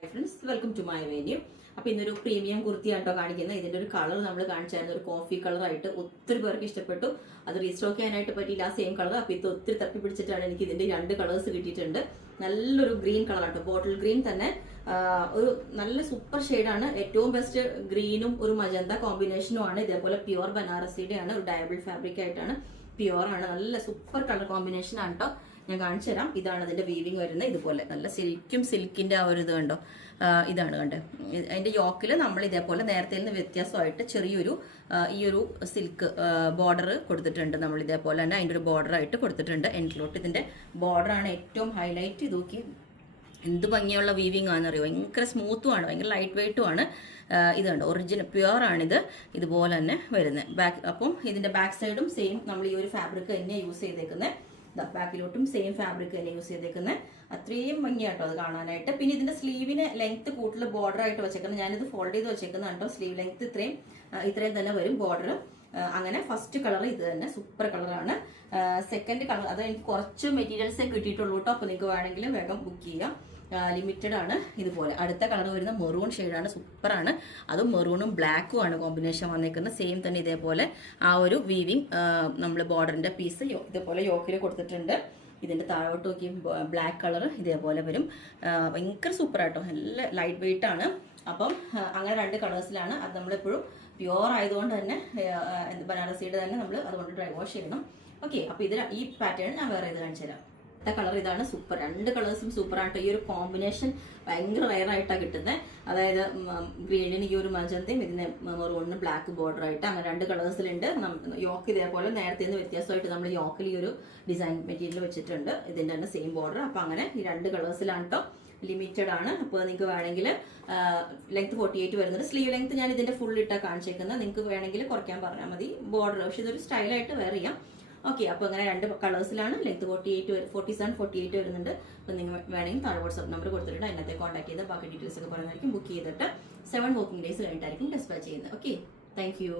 Hi friends, welcome to my venue. അപ്പോൾ ഇന്നൊരു premium കുർത്തിയാട്ടോ കാണിക്കുന്നത്. ഇതിന്റെ ഒരു കളർ നമ്മൾ കാണിച്ചായിരുന്നു, ഒരു കോഫി കളറായിട്ട് ഒത്തിരി പേർക്ക് ഇഷ്ടപ്പെട്ടു. അത് റീസ്റ്റോക്ക് ചെയ്യാനായിട്ട് പറ്റിയില്ല, ആ സെയിം കളർ. അപ്പോൾ ഇത് ഒത്തിരി തപ്പി പിടിച്ചിട്ടാണ് എനിക്ക് ഇതിന്റെ 2 കളേഴ്സ് കിട്ടിയിട്ടുണ്ട്. നല്ലൊരു ഗ്രീൻ കളറാട്ടോ, ബോട്ടിൽ ഗ്രീൻ തന്നെ. ഒരു നല്ല സൂപ്പർ ഷെയ്ഡാണ്. ഏറ്റവും ബെസ്റ്റ് ഗ്രീനും ഒരു മജന്ത കോമ്പിനേഷനും ആണ്. ഇതേപോലെ പ്യുവർ ബനാറസിയുടെ ആണ്, ഒരു ഡയബിൾ ഫാബ്രിക് ആയിട്ടാണ്, പ്യുവർ ആണ്. നല്ല സൂപ്പർ കളർ കോമ്പിനേഷൻ ആണ് കേട്ടോ. ഞാൻ കാണിച്ചു തരാം. ഇതാണ് അതിന്റെ വീവിങ് വരുന്നത്. ഇതുപോലെ നല്ല സിൽക്കിന്റെ ആ ഒരു ഇത് കണ്ടോ, ഇതാണ് കണ്ടേ. അതിന്റെ യോക്കിൽ നമ്മൾ ഇതേപോലെ നേരത്തെ നിന്ന് വ്യത്യാസമായിട്ട് ചെറിയൊരു ഈ ഒരു സിൽക്ക് ബോർഡർ കൊടുത്തിട്ടുണ്ട്. നമ്മൾ ഇതേപോലെ തന്നെ അതിന്റെ ഒരു ബോർഡർ ആയിട്ട് കൊടുത്തിട്ടുണ്ട്. എൻഡിലോട്ട് ഇതിന്റെ ബോർഡറാണ് ഏറ്റവും ഹൈലൈറ്റ്. ഇത് നോക്കി എന്ത് ഭംഗിയുള്ള വീവിങ് ആണെന്നറിയോ. ഭയങ്കര സ്മൂത്തും ആണ്, ഭയങ്കര ലൈറ്റ് വെയിറ്റും ആണ്. ഇത് കണ്ടോ, ഒറിജിനൽ പ്യുവർ ആണിത്. ഇതുപോലെ തന്നെ വരുന്നത് ബാക്ക്. അപ്പം ഇതിന്റെ ബാക്ക് സൈഡും സെയിം നമ്മൾ ഈ ഒരു ഫാബ്രിക് തന്നെ യൂസ് ചെയ്തേക്കുന്നത്. ബാക്കിലോട്ടും സെയിം ഫാബ്രിക് തന്നെ യൂസ് ചെയ്തേക്കുന്നത്. അത്രയും ഭംഗിയാട്ടോ അത് കാണാനായിട്ട്. പിന്നെ ഇതിന്റെ സ്ലീവിന് ലെങ്ത് കൂടുതൽ ബോർഡർ ആയിട്ട് വെച്ചേക്കുന്നത്. ഞാനിത് ഫോൾഡ് ചെയ്ത് വെച്ചേക്കുന്നത് കേട്ടോ. സ്ലീവ് ലെങ്ത് ഇത്രയും തന്നെ വരും ബോർഡർ. അങ്ങനെ ഫസ്റ്റ് കളർ ഇത് തന്നെ സൂപ്പർ കളറാണ്. സെക്കൻഡ് കളർ അത് എനിക്ക് കുറച്ച് മെറ്റീരിയൽസേ കിട്ടിയിട്ടുള്ളൂ കേട്ടോ. അപ്പോൾ നിങ്ങൾക്ക് വേണമെങ്കിൽ വേഗം ബുക്ക് ചെയ്യാം. ലിമിറ്റഡ് ആണ്. ഇതുപോലെ അടുത്ത കളർ വരുന്ന മെറൂൺ ഷെയ്ഡാണ്, സൂപ്പറാണ്. അതും മെറൂണും ബ്ലാക്കും ആണ് കോമ്പിനേഷൻ വന്നിരിക്കുന്നത്. സെയിം തന്നെ ഇതേപോലെ ആ ഒരു വീവിങ് നമ്മൾ ബോർഡറിന്റെ പീസ് ഇതേപോലെ യോക്കിൽ കൊടുത്തിട്ടുണ്ട്. ഇതിന്റെ താഴോട്ട് നോക്കി ബ്ലാക്ക് കളർ ഇതേപോലെ വരും. ഭയങ്കര സൂപ്പറായിട്ടോ, നല്ല ലൈറ്റ് വെയിറ്റ് ആണ്. അപ്പം അങ്ങനെ 2 കളേഴ്സിലാണ്. അത് നമ്മളെപ്പോഴും പ്യുവർ ആയതുകൊണ്ട് തന്നെ ബനാറസിയുടെ തന്നെ നമ്മൾ അതുകൊണ്ട് ഡ്രൈ വാഷ് ചെയ്യണം. ഓക്കെ, അപ്പൊ ഈ പാറ്റേൺ ഞാൻ വേറെ ഇത് കാണിച്ചു തരാം. കളർ ഇതാണ്, സൂപ്പർ. 2 കളേഴ്സും സൂപ്പർ ആയിട്ട്. ഈ ഒരു കോമ്പിനേഷൻ ഭയങ്കര റയർ ആയിട്ടാണ് കിട്ടുന്നത്. അതായത് ഗ്രീനിന് ഈ ഒരു മജന്തയും ഇതിന് മെറൂണിന് ബ്ലാക്ക് ബോർഡർ ആയിട്ട് അങ്ങനെ 2 കളേഴ്സിലുണ്ട്. യോക്ക് ഇതേപോലെ നേരത്തെ നിന്ന് വ്യത്യാസമായിട്ട് നമ്മൾ യോക്കിൽ ഈ ഒരു ഡിസൈൻ മെറ്റീരിയൽ വെച്ചിട്ടുണ്ട്. ഇതിന്റെ തന്നെ സെയിം ബോർഡർ. അപ്പൊ അങ്ങനെ ഈ 2 കളേഴ്സിലാണ് കേട്ടോ. ലിമിറ്റഡ് ആണ്. അപ്പോൾ നിങ്ങൾക്ക് വേണമെങ്കിൽ ലെങ്ത് 48 വരുന്നുണ്ട്. സ്ലീവ് ലെങ്ത് ഞാൻ ഇതിന്റെ ഫുൾ ഇട്ടാണ് കാണിച്ചേക്കുന്നത്. നിങ്ങൾക്ക് വേണമെങ്കിൽ കുറയ്ക്കാൻ പറഞ്ഞാൽ മതി ബോർഡർ. പക്ഷെ ഇതൊരു സ്റ്റൈലായിട്ട് വെയർ ചെയ്യാം. ഓക്കെ, അപ്പോൾ അങ്ങനെ 2 കളേഴ്സിലാണ്. ലെങ്ത് 47 48 വരുന്നുണ്ട്. അപ്പോൾ നിങ്ങൾ വേണമെങ്കിൽ താഴെ വാട്സ്ആപ്പ് നമ്പർ കൊടുത്തിട്ടുണ്ട്. അതിനകത്തെ കോൺടാക്ട് ചെയ്ത് ബാക്കി ഡീറ്റെയിൽസ് ഒക്കെ പറയുന്നതായിരിക്കും. ബുക്ക് ചെയ്തിട്ട് 7 വർക്കിംഗ് ഡേയ്സ് കഴിഞ്ഞിട്ടായിരിക്കും ഡിസ്പാച്ച് ചെയ്യുന്നത്. Okay, thank you.